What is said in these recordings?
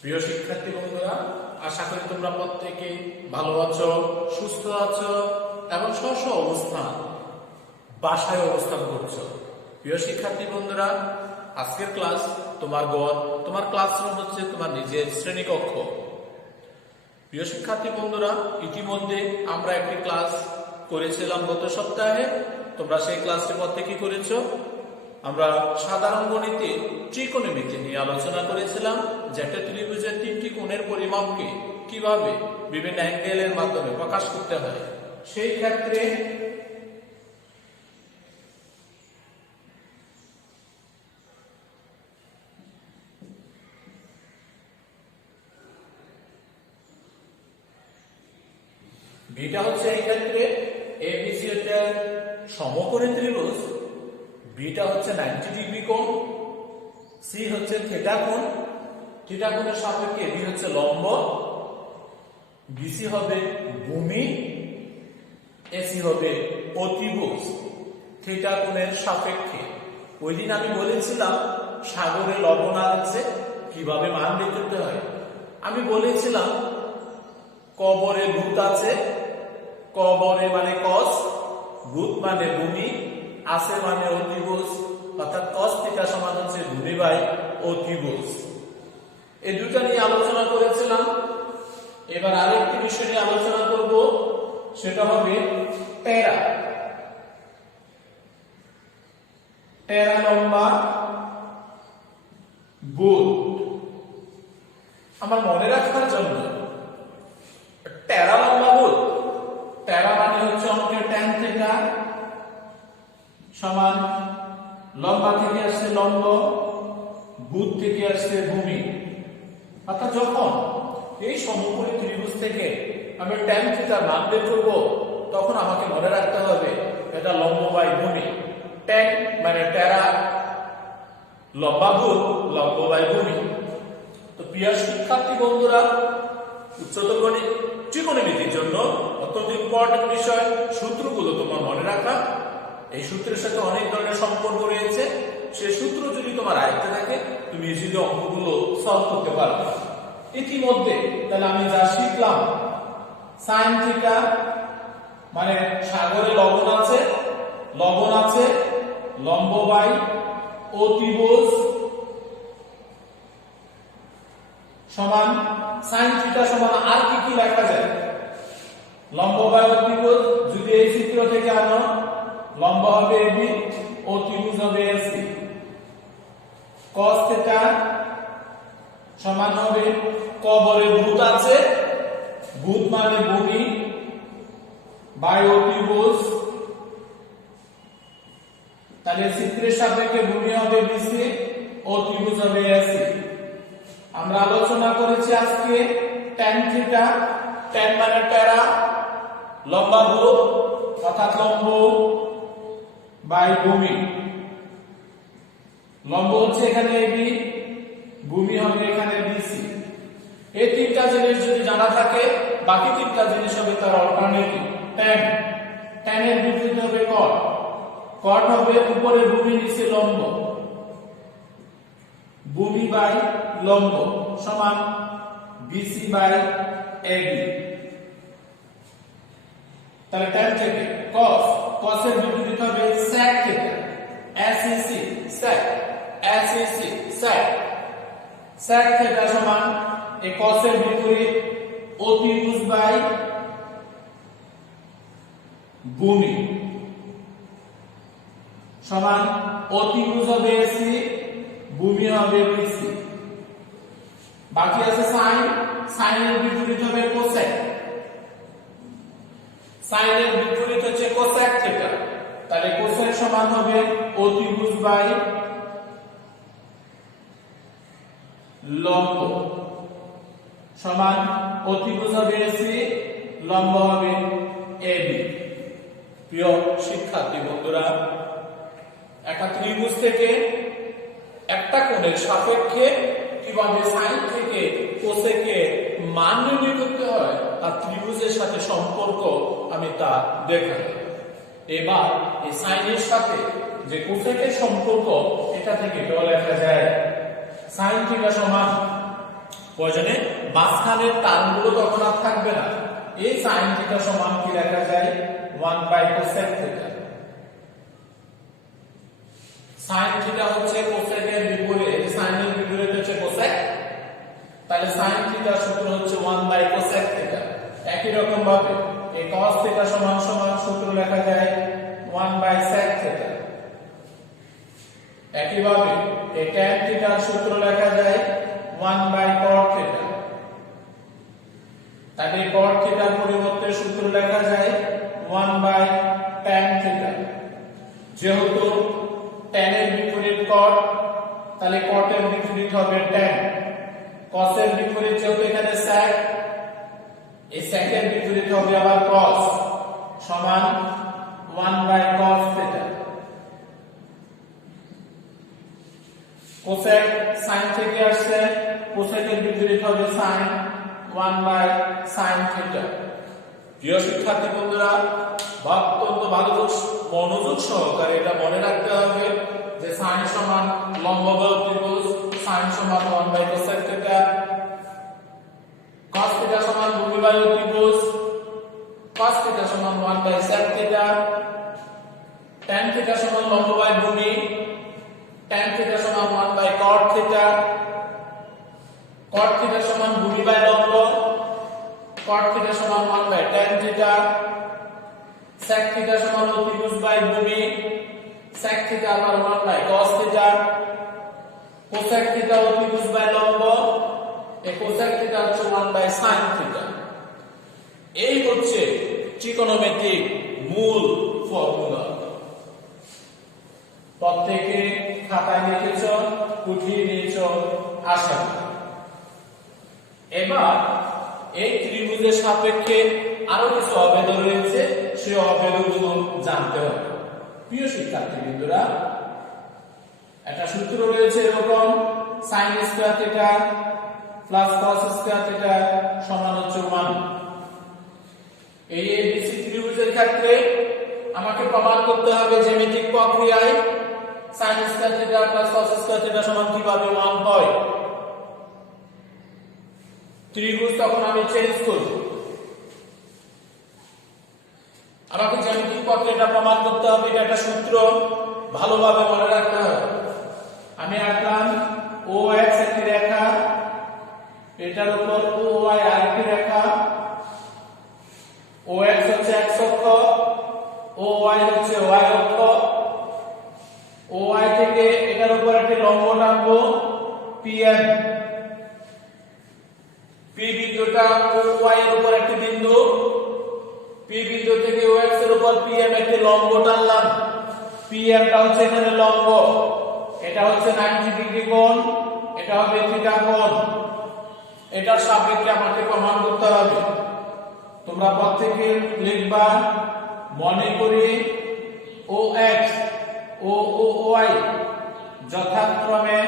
প্রিয় শিক্ষার্থী বন্ধুরা, আশা করি তোমরা প্রত্যেকে ভালো আছো, সুস্থ আছো এবং স্ব অবস্থান বাসায় অবস্থান করছো। প্রিয় শিক্ষার্থী বন্ধুরা, আজকের ক্লাস তোমার ক্লাসরুম হচ্ছে তোমার নিজের শ্রেণীকক্ষ। প্রিয় শিক্ষার্থী বন্ধুরা, ইতিমধ্যে আমরা একটি ক্লাস করেছিলাম গত সপ্তাহে। তোমরা সেই ক্লাসটি মধ্যে কি করেছো? আমরা সাধারণ গণিতে ত্রিকোণমিতি নিয়ে আলোচনা করেছিলাম, যে একটা ত্রিভুজের তিনটি কোণের পরিমাপকে কিভাবে বিভিন্ন অ্যাঙ্গেলের মাধ্যমে প্রকাশ করতে হয়। সেই ক্ষেত্রে বিটা হচ্ছে এই ক্ষেত্রে এবিসি হচ্ছে সমকোণী ত্রিভুজ, বিটা হচ্ছে 90 ডিগ্রি কোণ, সি হচ্ছে থিটা কোণ, থিটা কোণের সাপেক্ষে বি হচ্ছে লম্ব, বিসি হবে ভূমি, এসি হবে অতিভুজ থিটা কোণের সাপেক্ষে। ওই দিন আমি বলেছিলাম সাগরে লবণ আছে কিভাবে মান বের করতে হয়। আমি বলেছিলাম কবরে ভূত আছে, কবরে মানে কস, ভূত মানে ভূমি, আছে মানে অতিভুজ, অর্থাৎ cos থিটা সমান হচ্ছে ভূমি বাই অতিভুজ। এই দুটো নিয়ে আলোচনা করেছিলাম। এবার আরেকটি বিষয় নিয়ে আলোচনা করব, সেটা হবে টেরা। টেরা লম্বা ভূত। আমার মনে রাখার জন্য টেরা লম্বা ভূত, টেরা মানে হচ্ছে অঙ্কের tan থিটা সমান লম্বা থেকে আসছে লম্ব, ভূত থেকে আসছে ভূমি। অর্থাৎ যখন এই সমকোণী ত্রিভুজ থেকে আমি tan থিটার মান বের করব, তখন আমাকে মনে রাখতে হবে এটা লম্ব বাই ভূমি। tan মানে টেরা, লম্বা ভূত, লম্ব বাই ভূমি। তো প্রিয় শিক্ষার্থী বন্ধুরা, উচ্চতর গণিত ত্রিকোণমিতির জন্য অত্যন্ত ইম্পর্টেন্ট বিষয় সূত্রগুলো তোমার মনে রাখা। এই সূত্রের সাথে অনেক ধরনের সম্পর্ক রয়েছে। সেই সূত্র যদি তোমার আয়ত্তে থাকে, তুমি ইজিলি অঙ্কগুলো সলভ করতে পারবে। ইতিমধ্যে তাহলে আমি যা শিখলাম, সাইন থিটা মানে সাগরে লবণ আছে, লম্ব বাই অতিভুজ সমান সাইন থিটা সমান আর কি লেখা যায়? লম্ব বাই অতিভুজ যদি এই চিত্র থেকে আনো, লম্ব হবে এবি, অতিভুজ হবে এসি। cos থিটা সমান হবে কবরে ভূত আছে, ভূত মানে ভূমি বাই অতিভুজ, তাহলে চিত্রের সাপেক্ষে ভূমি হবে বিসি, অতিভুজ হবে এসি। আমরা আলোচনা করেছি আজকে tan থিটা, tan মানে টেরা, লম্বা ভূত অর্থাৎ লম্ব বাই ভূমি। লম্ব হচ্ছে এখানে এবি, ভূমি হবে এখানে বিসি। এই তিনটা জিনিস যদি জানা থাকে, বাকি তিনটা জিনিস হবে তার অল্টারনেটিভ। tan, tan এর বিপরীত হবে cot, cot হবে উপরে ভূমি নিচে লম্ব, ভূমি বাই লম্ব সমান বিসি বাই এবি। তাহলে tan থেকে cos, cos এর বিপরীত হবে sec থেকে sec, sec, sec, sec, sec theta সমান এই cos এর বিপরীত অতিভুজ বাই ভূমি সমান অতিভুজ হবে এসি, ভূমি হবে বিসি। বাকি আছে সাইন, সাইনের বিপরীত হবে কোসেক, সাইনের বিপরীত হচ্ছে কোসেক থিটা, তাহলে কোসেক সমান হবে অতিভুজ বাই লম্ব সমান অতিভুজ হবে এসি, লম্ব হবে এবি। প্রিয় শিক্ষার্থী বন্ধুরা, একটা ত্রিভুজ থেকে একটা কোণের সাপেক্ষে কিভাবে সাইন থেকে কোসেকে মান নির্ণয় করতে হয় আর ত্রিভুজের সাথে সম্পর্ক আমি তা দেখাই। এবার এই সাইনের সাথে যে কোসেকের সম্পর্ক, এটা থেকে এটাও লেখা যায় sin থিটা সমান প্রয়োজনে মাঝখানের টার্মগুলো তখন আর থাকবে না। এই sin থিটা সমান কি লেখা যায় 1 / cosec থিটা। sin থিটা হচ্ছে cosec এর বিপরীত, sin এর বিপরীত হচ্ছে cosec, তাহলে sin থিটার সূত্র হচ্ছে 1 / cosec থিটা। একই রকম ভাবে এই cos থিটা সমান সমান সূত্র লেখা যায় 1 / sec থিটা। একই ভাবে এই tan থিটার সূত্র লেখা যায় 1 / cot থিটা। তাহলে cot থিটার পরিবর্তে সূত্র লেখা যায় 1 / tan থিটা। যেহেতু tan এর বিপরীত cot, তাহলে cot এর বিপরীত হবে tan। cos এর বিপরীত যেহেতু এখানে sec, এই sec এর বিপরীত হবে আবার cos, সমান 1 / cos থিটা। cosec sin থেকে আসছে, cosec এর বিপরীত হবে sin, 1 / sin থিটা। প্রিয় শিক্ষার্থী বন্ধুরা, অত্যন্ত মনোযোগ সহকারে এটা মনে রাখতে হবে যে sin সমান লম্ববাহু ত্রিভুজ, sin সমান 1 / cosec থিটা, cos থিটা সমান ভূমিবাহু ত্রিভুজ, cos থিটা সমান 1 / sec থিটা, tan থিটা সমান লম্ববাহু ভূমি, tan থিটা সমান 1 / cot থিটা, cot থিটা সমান ভূমি বাই লম্ব, cot থিটা সমান 1 / tan থিটা, sec থিটা সমান ত্রিভুজ বাই ভূমি, sec থিটা আবার 1 / cos থিটা, cosec থিটা ত্রিভুজ বাই লম্ব, এই cosec থিটা হচ্ছে 1 / sin থিটা। এই হচ্ছে ত্রিকোণমিতিক মূল ফর্মুলা। প্রত্যেকে খাতায় লিখেছ, উঠিয়ে নিয়েছ আশা করি। এবার এই ত্রিভুজের সাপেক্ষে আরো কিছু অভেদ রয়েছে, সেই অভেদগুলো জানতে হবে। প্রিয় শিক্ষার্থী বন্ধুরা, একটা সূত্র রয়েছে এরকম sin square theta plus cos square theta সমান হচ্ছে 1। এই ABC ত্রিভুজের ক্ষেত্রে আমাকে প্রমাণ করতে হবে জ্যামিতিক প্রক্রিয়ায় sin square theta plus cos square theta সমান কিভাবে 1 হয়। ত্রিভুজ তখন আমি চেঞ্জ করব, আমাকে জ্যামিতিক প্রক্রিয়াটা প্রমাণ করতে হবে। এটা একটা সূত্র, ভালোভাবে মনে রাখতে হবে। আমি আঁকলাম OX একটি রেখা, এটার উপর OY আরেকটি রেখা। OX হচ্ছে x অক্ষ, OY হচ্ছে y অক্ষ। OY থেকে এটার উপর একটি লম্ব টানবো PM। P বিন্দুটা OY এর উপর একটি বিন্দু, P বিন্দু থেকে OX এর উপর PM একটি লম্ব টানলাম। PM টা হচ্ছে এখানে লম্ব, এটা হচ্ছে 90 ডিগ্রি কোণ, এটা হবে থিটা কোণ। এটার সাপেক্ষে আমাকে প্রমাণ করতে হবে। তোমরা প্রত্যেকে লিখবা, মনে করি OX ও OY যথাক্রমে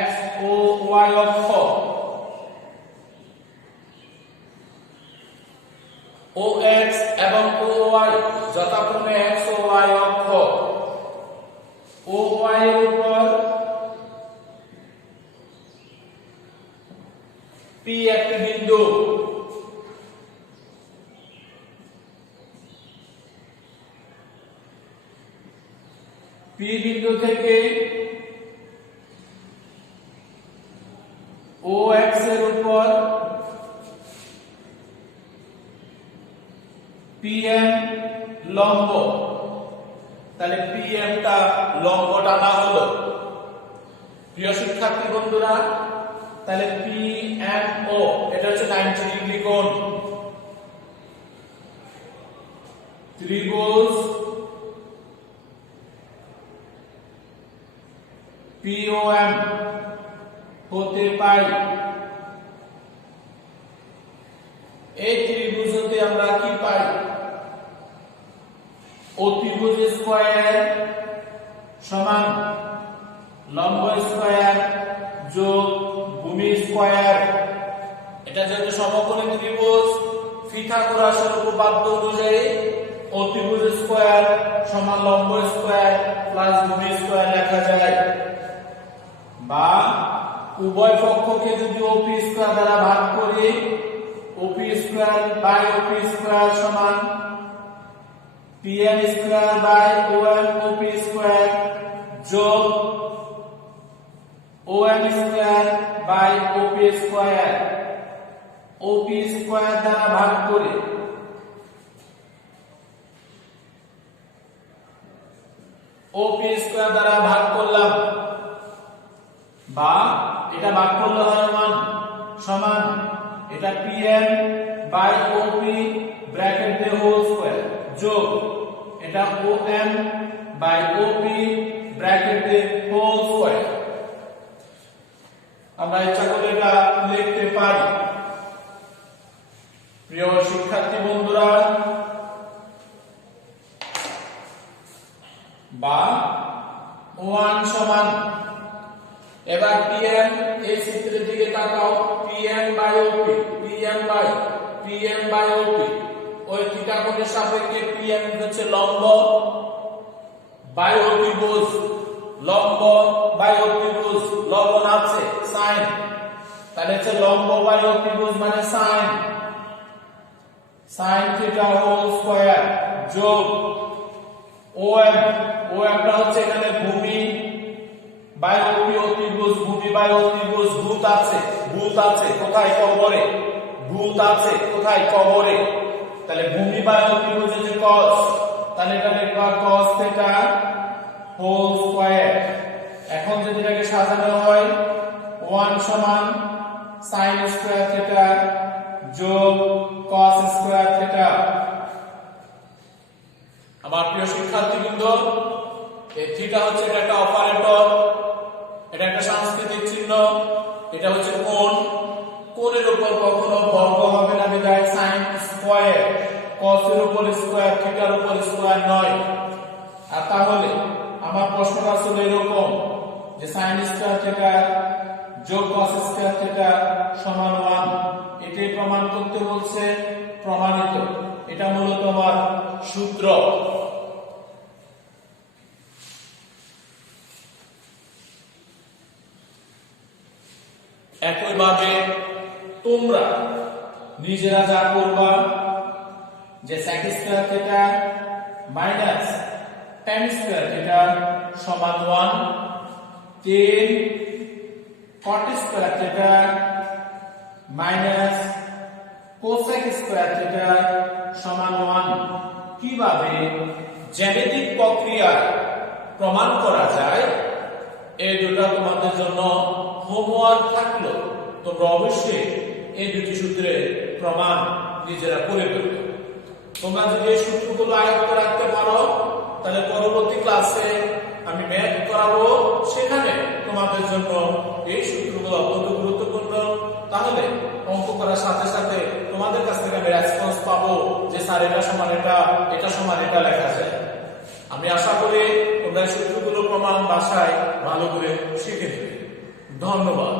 x ও y অক্ষ। OX এবং OY যথাক্রমে x ও y অক্ষ। OY এর উপর P একটি বিন্দু, P বিন্দু থেকে OX এর উপর PM লম্ব, তাহলে PM টা লম্ব টানা হলো। প্রিয় শিক্ষার্থী বন্ধুরা, তাহলে PMO এটা হচ্ছে 90 ডিগ্রি কোণ। ত্রিভুজ POM হতে পাই। এই ত্রিভুজ হতে আমরা কি পাই? অতিভুজ স্কয়ার সমান লম্ব স্কয়ার যোগ ভূমি স্কয়ার। এটা যেহেতু সমকোণী ত্রিভুজ, পিথাগোরাসের উপপাদ্য অনুযায়ী অতিভুজ স্কয়ার সমান লম্ব স্কয়ার প্লাস ভূমি স্কয়ার লেখা যায়। বা উভয় পক্ষকে যদি ওপি স্কয়ার দ্বারা ভাগ করি OP square by OP square সমান pn square by on OP square যোগ on square by OP square OP square দ্বারা ভাগ করে ওপি স্কয়ার দ্বারা ভাগ করলাম বা এটা ভাগ করলে হয় 1 সমান এটা pn বাই ওপি ব্র্যাকেট দিয়ে হোল স্কয়ার যোগ এটা on বাই ওপি ব্র্যাকেট দিয়ে হোল স্কয়ার আমরা ইচ্ছা করলে এটা লিখতে পারি প্রিয় শিক্ষার্থী বন্ধুরা বা 1 সমান এবার pn এই চিত্রের দিকে তাকাও pn by OP pn by OP ওই থিটা কোণের সাপেক্ষে pn হচ্ছে লম্ব বাই ওপি বুঝ লম্ব বাই ওপি বুঝ লবন আছে sin তাহলে হচ্ছে লম্ব বাই ওপি বুঝ মানে sin থিটা হোল স্কয়ার যোগ OM টা হচ্ছে এখানে ভূমি বাই ওপি অতিভুজ ভূমি বাই অতিভুজ ভূত আছে কোথায় কবরে ভূত আছে কোথায় কবরে তাহলে ভূমি বাই অতিভুজ যে cos তাহলে এটা লিখবা cos থিটা হোল স্কয়ার এখন যদি এটাকে সাজানো হয় 1 সমান sin স্কয়ার থিটা যোগ cos স্কয়ার থিটা আমার প্রিয় শিক্ষার্থীবৃন্দ এই থিটা হচ্ছে এটা একটা অপারেটর এটা একটা সাংস্কৃতিক চিহ্ন এটা হচ্ছে কোণের উপর কখনো বর্গ হবে না বিধায় sin স্কয়ার cos এর উপর স্কয়ার থিটার উপর স্কয়ার নয় আর তাহলে আমার প্রশ্নটা ছিল এরকম যে sin স্কয়ার থিটা যোগ cos স্কয়ার থিটা সমান 1 এটাই প্রমাণ করতে বলছে প্রমাণিত এটা মূলত আমার সূত্র একইভাবে তোমরা নিজেরা যা করবা যে sec square theta minus tan square theta সমান 1 tan cot square theta minus cosec square theta সমান 1 কিভাবে জ্যামিতিক প্রক্রিয়া প্রমাণ করা যায় এই দুটো তোমাদের জন্য হোমওয়ার্ক থাকলো তোমরা অবশ্যই এই দুটি সূত্রের প্রমাণ নিজেরা করে ফেলবে তোমরা যদি এই সূত্রগুলো আয়ত্ত রাখতে পারো তাহলে পরবর্তী ক্লাসে আমি ম্যাথ করাবো সেখানে তোমাদের জন্য এই সূত্রগুলো অত্যন্ত গুরুত্বপূর্ণ তাহলে অঙ্ক করার সাথে সাথে তোমাদের কাছ থেকে আমি রেসপন্স পাবো যে স্যার এটা সমান এটা সমান এটা লেখা যায় আমি আশা করি তোমরা সূত্রগুলো প্রমাণ ভাষায় ভালো করে শিখে নেবে ধন্যবাদ।